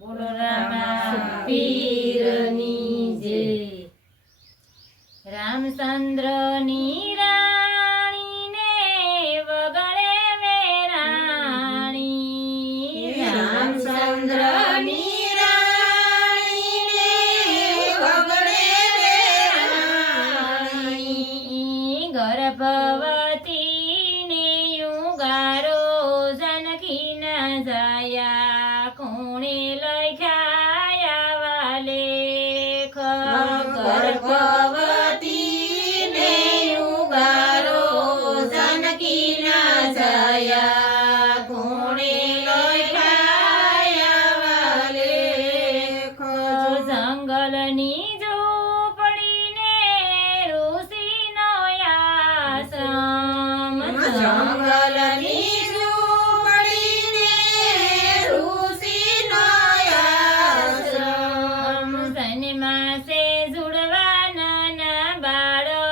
બોલો રામા પીરની જય. રામચંદ્રની રાણીને વગડે વેરાણી. રામચંદ્રની રાણીને વગડે વેરાણી. ગર્ભવતીને યુગારો જાનકી ના જાયા કોણે લખ્યા વાલે. ગર્ભવતીને યુગારો જાનકી ના જાયા કોણે લખાયા વાલે. જંગલની ઝૂંપડીને ઋષિનો આશ્રમ. જંગલની ઝૂંપડીને ઋષિનો આશ્રમ. જન્માસે જુડવાના ના બાળો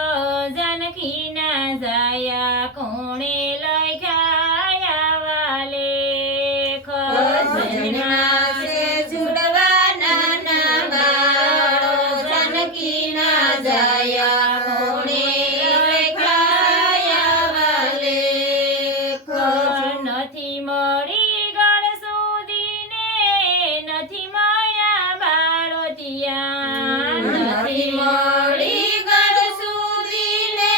જાનકી ના જાયા કોણે લખ્યા વાલે. જન્માસે જુડવાના ના બાળો જાનકી ના જાયા કોણે લખાયા વાલે. નથી મળી ગળ સુધીને નથી મળ્યા બાળો ત્યાં. નથી મળી ગળ સુધીને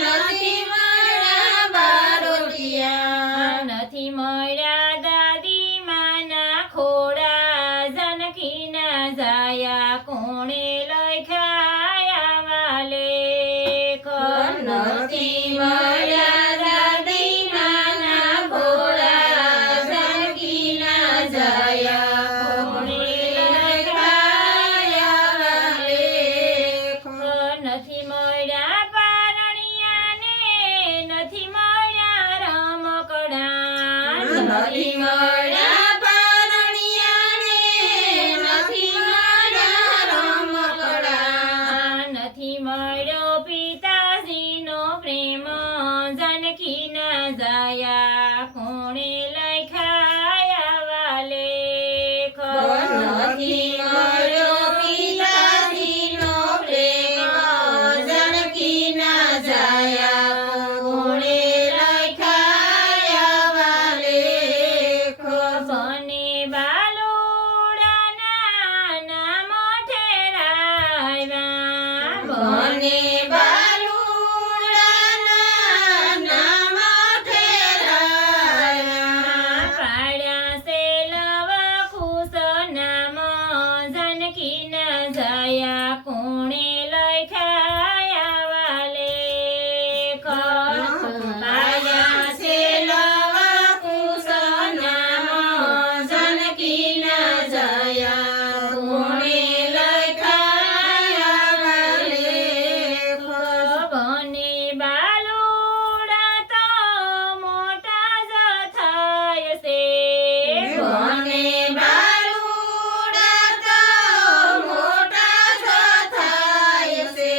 નથી મળ્યા બાળો ત્યાં. નથી મળ્યા દાદી માના ખોડા જાનકી ના જાયા કોણે લખ્યા વાલે. નથી મળ્યા દાદી માના ઘોડા જાનકી ના જાયા કોણે લખાયા વાલે. નથી મળ્યા પારણિયાને નથી મળ્યા રમકડા. નથી મળ્યા પારણિયાને નથી મળ્યા રમકડા. નથી મળ્યો પિતાજીનો પ્રેમ જાનકી ના જાયા કોણે લખ્યા વાલે. નથી મળ્યો પિતાજીનો પ્રેમ જાનકી ના જાયા કોણે લખાયા વાલે. બને બાલુડાના નામ ઠેરાવ્યા. બને બાલુડાના નામ ઠેરાયા. પાડ્યા છે લવા ખુશ નામ જાનકી ના જાયા કોણે લખ્યા વાલે. પાયા છે લવા કુશ નામ જાનકી ના જાયા કોણે લખાયા વાલે. બને બાલુડા તો મોટા જ થાય છે. બને બાલુડા તો મોટા જ થાય છે.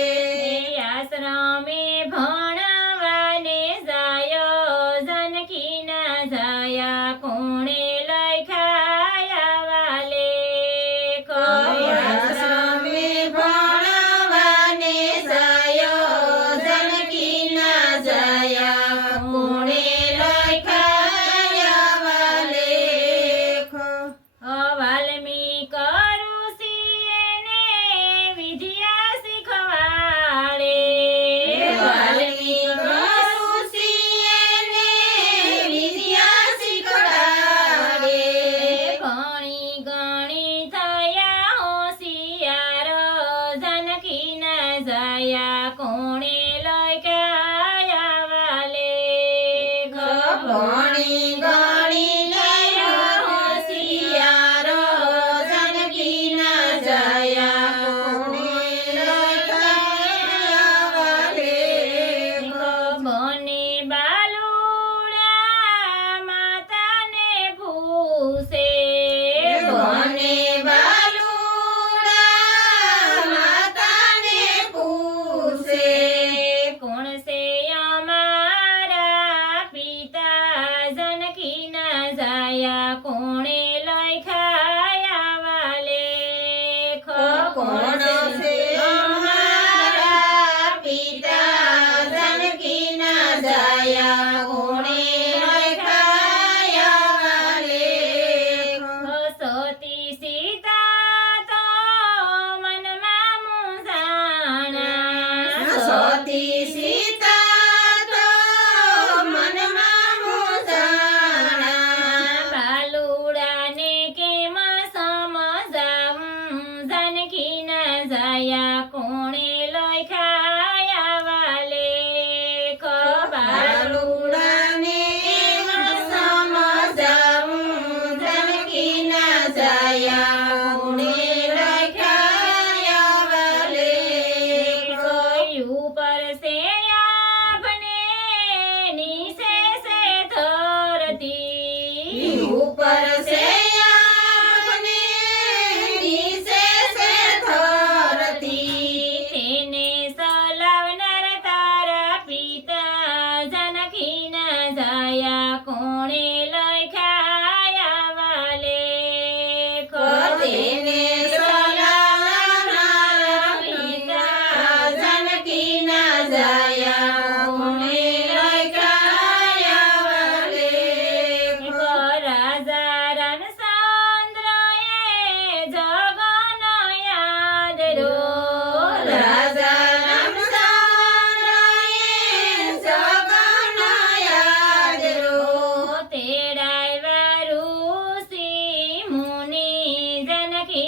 આશ્રમે ભણવાને જાયો જાનકી ના જાયા કોણે લખ્યા વાલે. આશ્રમે ભણવાને જાયો જાનકી ના જાયા કોણે લખાયા વાલે. વાલ્મીક ઋષિએને વિદ્યા શીખવાડે. વાલ્મીક ઋષિએને વિદ્યા શીખવાડે. ભણી ગણી થયા હોશિયાર જાનકી ના જાયા કોણે લખ્યા વાલે. ભણી ગણી થયા હોશિયાર જાનકી જાયા કોણે લખાયા વાલેખ ઉપર સે આપને નીચે સે ધરતી ઉપર સે આપને નીચે સે ધરતી તેને સલાવનાર તારા પિતા જનકીના જાયા કોણે લખાયા વાલેખ તેને સલાવનારા પિતા જાનકીના જાયા કોણે લખાયા વાલેખ રાજા રામચંદ્રએ જગનો યાદ રો રાજા રામચંદ્રએ જગનો યાદ રો તેડાવ્યા ઋષિ મુનિ જનકી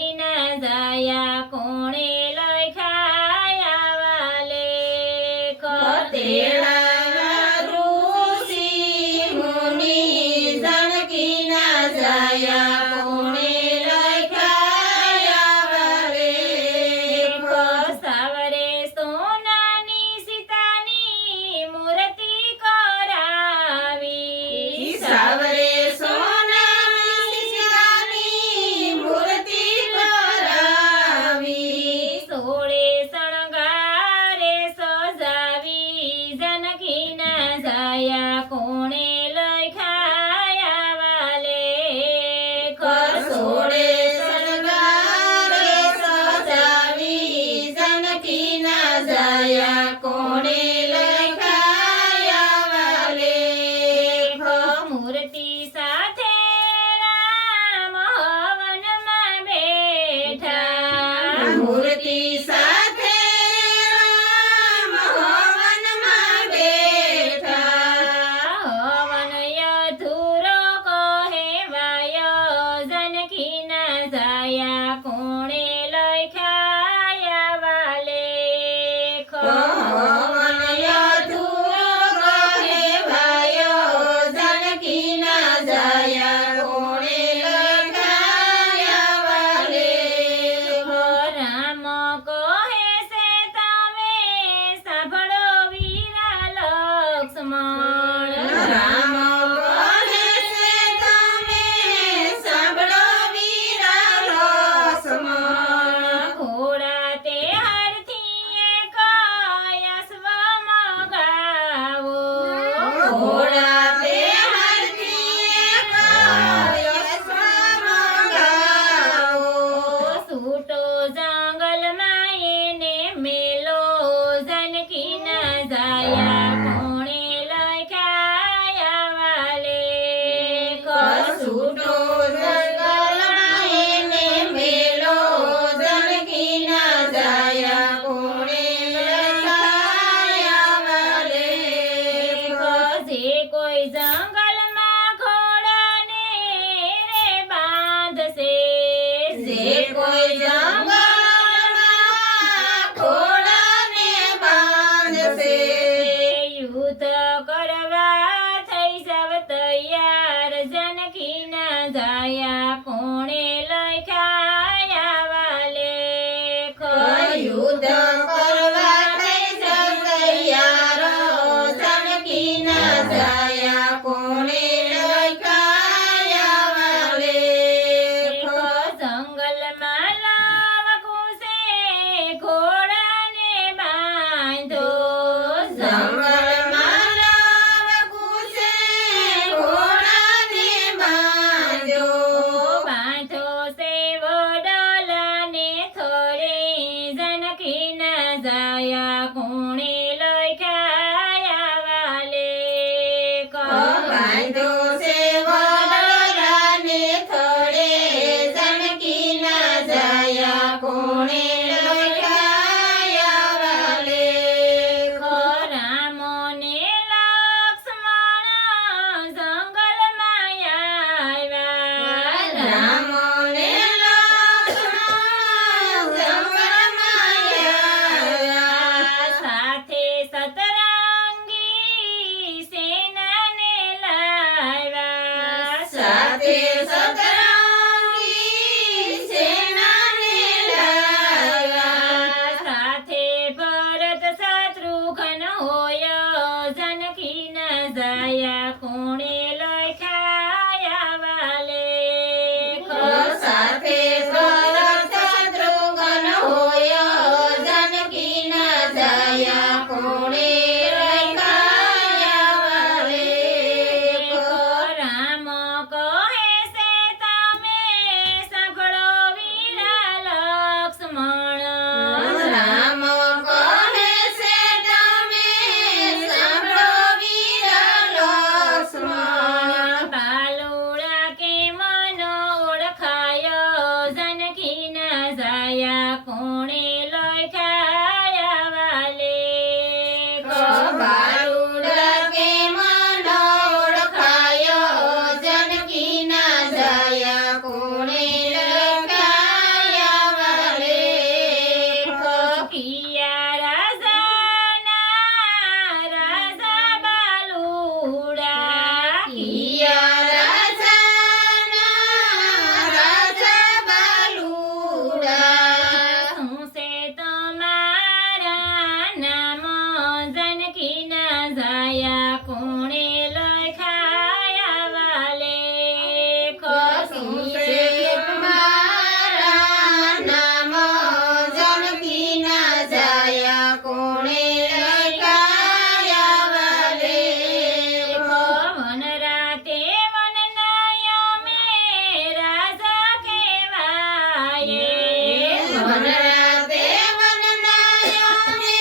વનરાતે વનનાયોને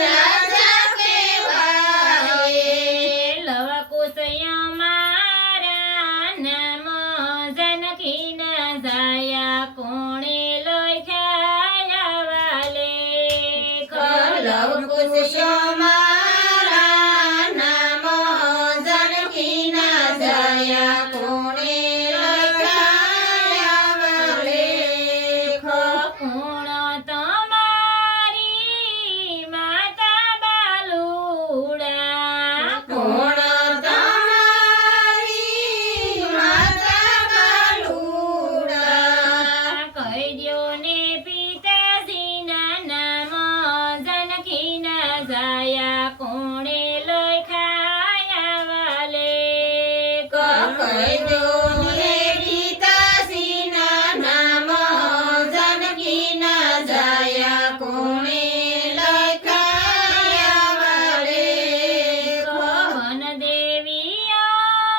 રાજા કહેવાય. લવકુશય મારા નામ જાનકીના જાયા કોણે લખ્યા વાલે લવકુશો મારા નામ જાનકીના જાયા કોણે લખાયા વાલેખ. કોણ તમારી માતા બાલુડા કોણ તમારી માતા બાલુડા. કહી દ્યો ને પિતાજીના નામ જાનકીના જાયા કોણે લખાયા વાલે કહી દો ને પિતાજીના નામ જાનકીના જાયા કોણે લખાયા વાલેખ. વન દેવી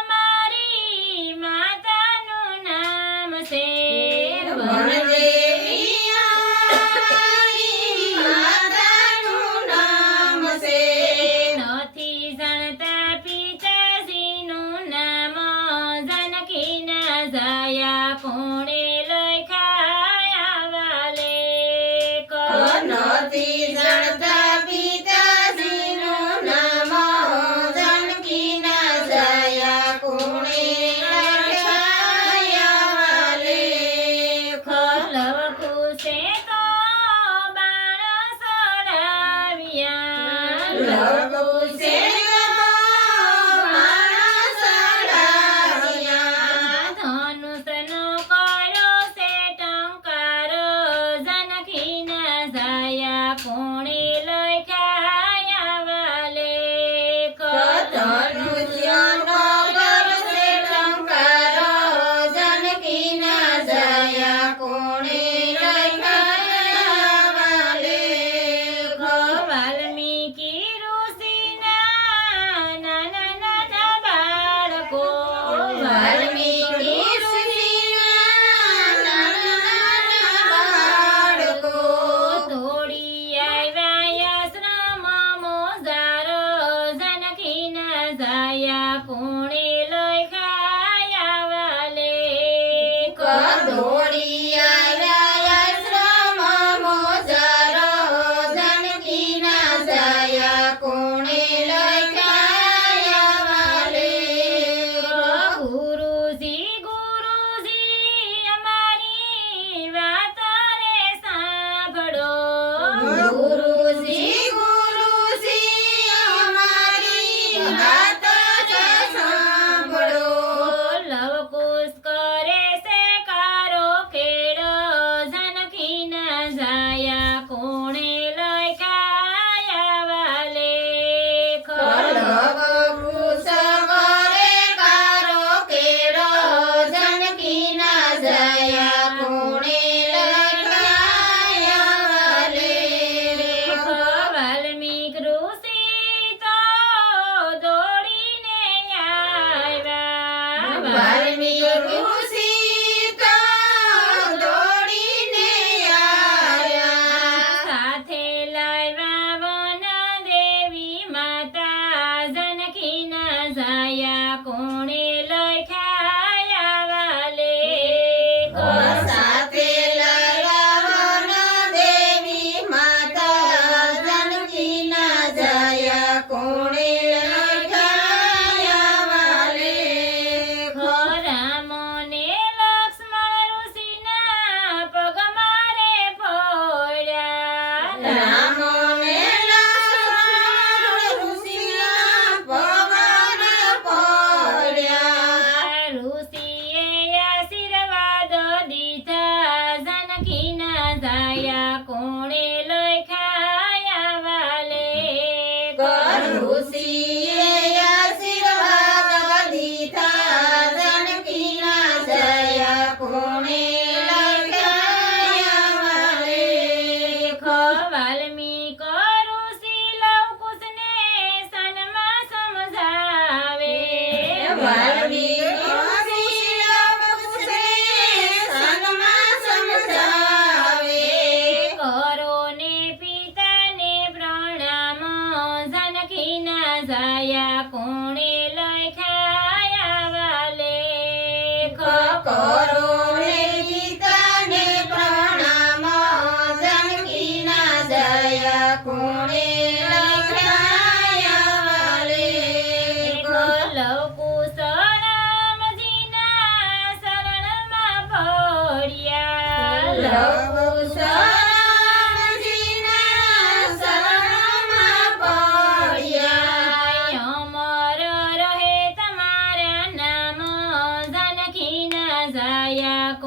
મારી માતાનું નામ છે વનદેવી અમારી માતાનું નામ છે. નથી જાણતા પિતાજીનું નામ જાનકીના જાયા કોણે લખાયા વાલે નથી જાણતા પિતાજીનું નામ જાનકીના જાયા કોણે લખાયા વાલેખ.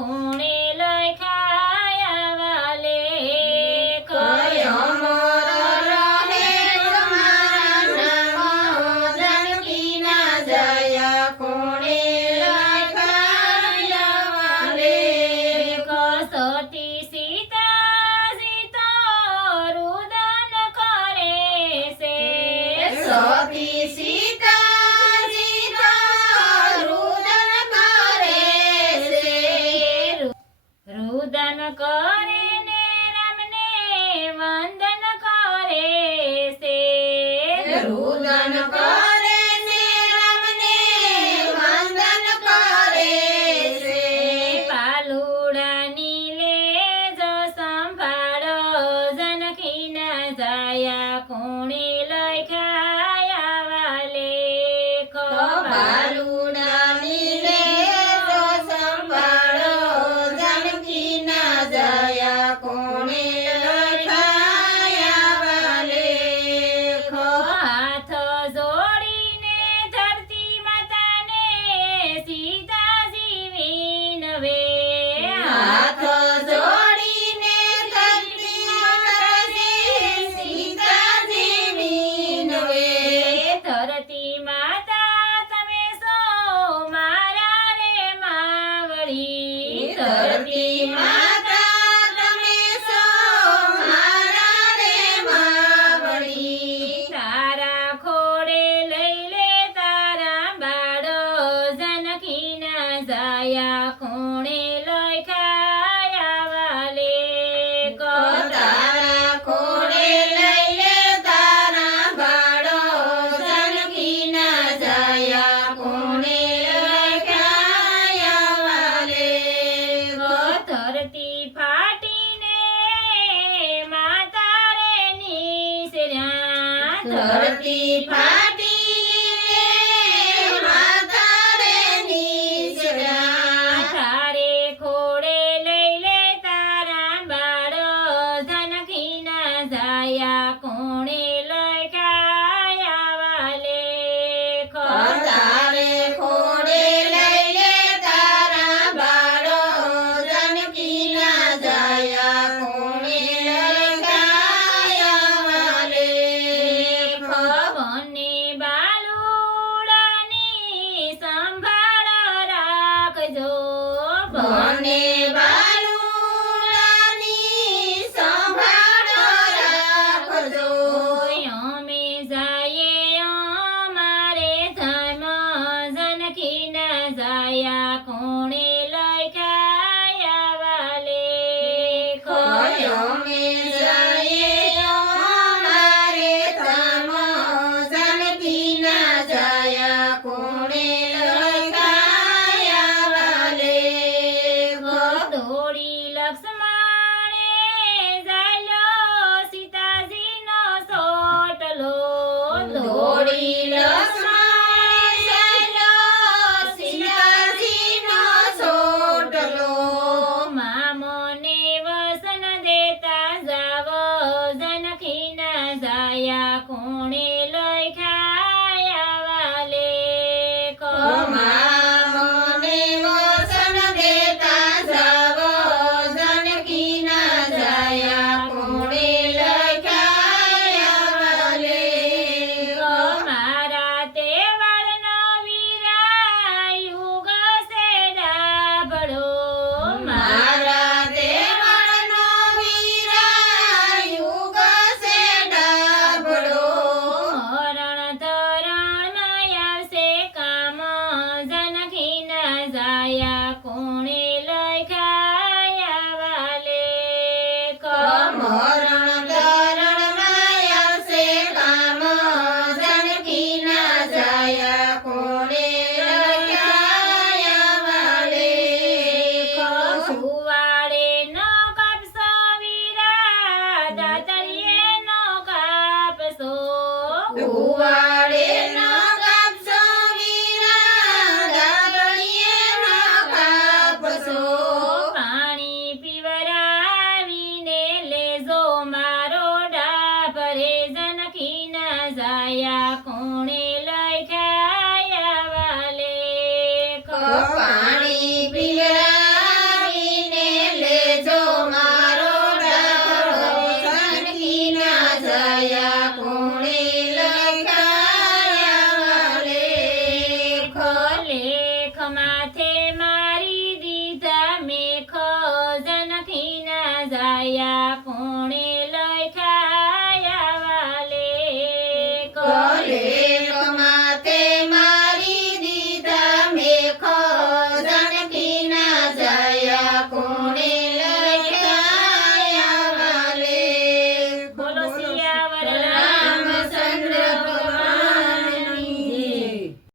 કોણે લખાયા વાલે કયો મોર રહે તમારા નામો જાનકીના જયા કોણે લખાયા વાલે કસોતી સીતાજી તો રુદન કરે છે સતી સીતાજી તો રુદન કરે છે રુદન કરે ને રામને વંદન કરે છે રુદન કરે ને રામને વંદન કરે છે પાલુડાની લેજો સંભાળો જાનકીના જાયા કોણે લખાયા વાલે બાલુડાની લેજો સંભાળો જાનકીના જયા કોણે લખાયા વાલે હાથ જોડીને ધરતી માતાને સીતાજી વિનવે હાથ જોડીને ધરતી માતાજી સીતાજી વિનવે ધરતી માતા તમે સો મારા રે માવડી ધરતી માતા તમે સો મારા રે માવડી તારા ખોડે લઈ લે તારા બાળો જાનકીના જાયા કોણે લખાયા વાલે તારા ખોડે લઈ લે તારા બાળો જાનકીના જયા કોણે લખાયા વાલે ધરતી ફાટીને માતા રે નીસર્યા ધરતી ફાટીને માતા રે નીસર્યા તારે ખોડે લઈ લે તારા બાળો જાનકીના જાયા કોણે લખાયા વાલે તારે ખોડે લઈ લે તારા બાળો જાનકીના જયા કોણે લખાયા વાલે ખવને બાલુડાની સંભાળ રાખજો બને બાલુડાની સંભાળ રાખજો અમે જઈએ અમારે ધર્મ જાનકીના જાયા કોણે લખાયા વાલે કયો મે જઈએ અમારે તમો જાનકીના જયા કોણે લખાયા વાલે દોડી લક્ષ્મણ